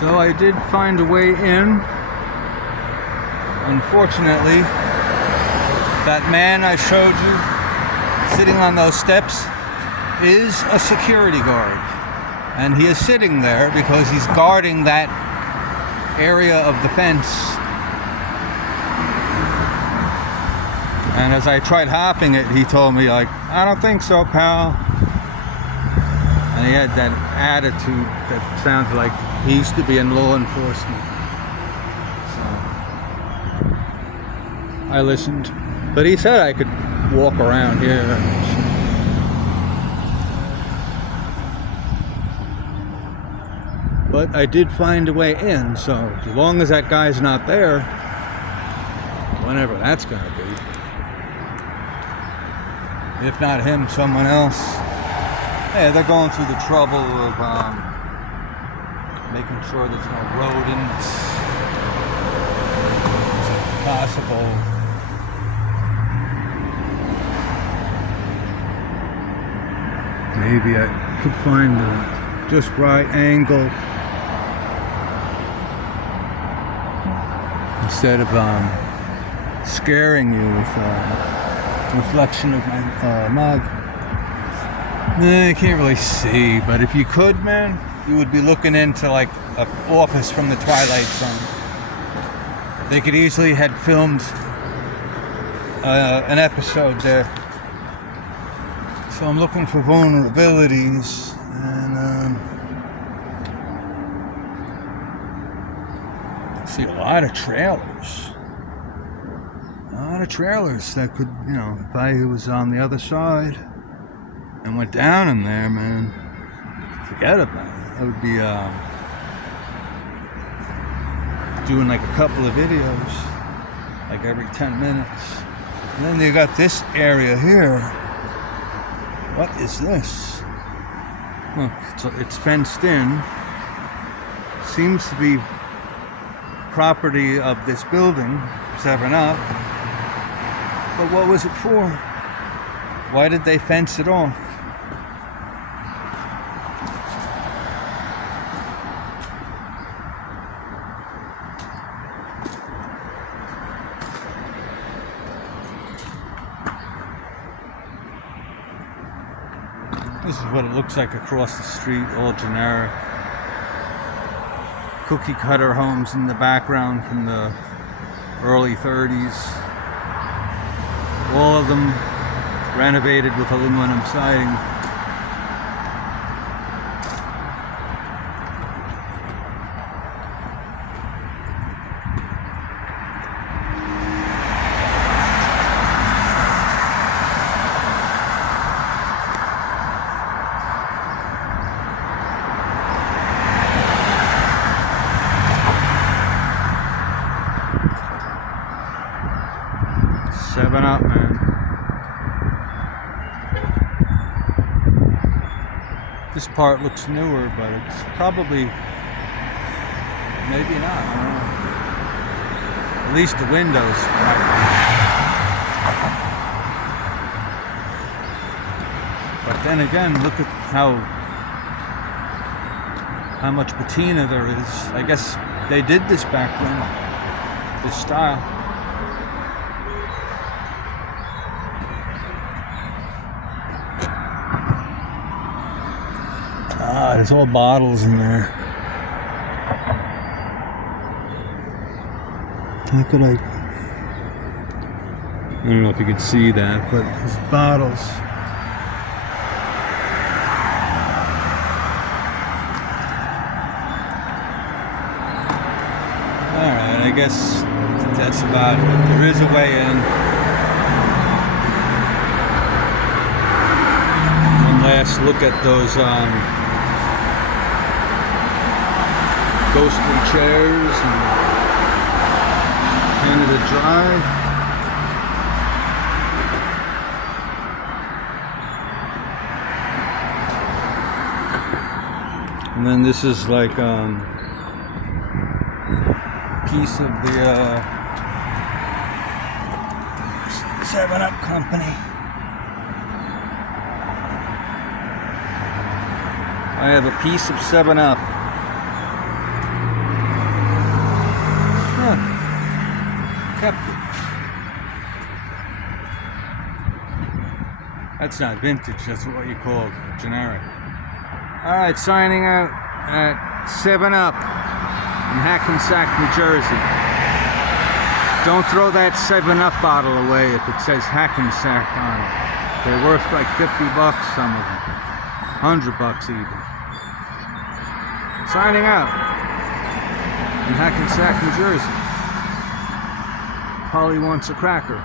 So I did find a way in. Unfortunately, that man I showed you sitting on those steps is a security guard. And he is sitting there because he's guarding that area of the fence. And as I tried hopping it, he told me, like, I don't think so, pal. And he had that attitude that sounded like he used to be in law enforcement. So I listened. But he said I could walk around here. But I did find a way in, so as long as that guy's not there, whenever that's going to be. If not him, someone else. Yeah, they're going through the trouble of making sure there's no rodents. It's possible. Maybe I could find the just right angle instead of scaring you with reflection of my mug. I can't really see, but if you could, man, you would be looking into like an office from the Twilight Zone. They could easily had filmed an episode there. So I'm looking for vulnerabilities, and I see a lot of trailers. A lot of trailers that could, you know, if I was on the other side and went down in there, man, forget about it. I would be doing like a couple of videos, like every 10 minutes. And then you got this area here. What is this? Look, it's fenced in. Seems to be property of this building, 7-Up. But what was it for? Why did they fence it off? This is what it looks like across the street, all generic. Cookie cutter homes in the background from the early 30s. All of them renovated with aluminum siding. Seven Up, man. This part looks newer, but it's probably, maybe not, I don't know. At least the windows. But then again, look at how much patina there is. I guess they did this back then, this style. There's all bottles in there. How could I don't know if you could see that, but there's bottles. Alright, I guess that's about it. There is a way in. One last look at those ghostly chairs and Canada Dry. And then this is like piece of the 7-Up company. I have a piece of 7-Up. kept it. That's not vintage, that's what you call generic. Alright, signing out at 7-Up in Hackensack, New Jersey. Don't throw that 7-Up bottle away if it says Hackensack on it. They're worth like 50 bucks, some of them. 100 bucks even. Signing out in Hackensack, New Jersey. Polly wants a cracker.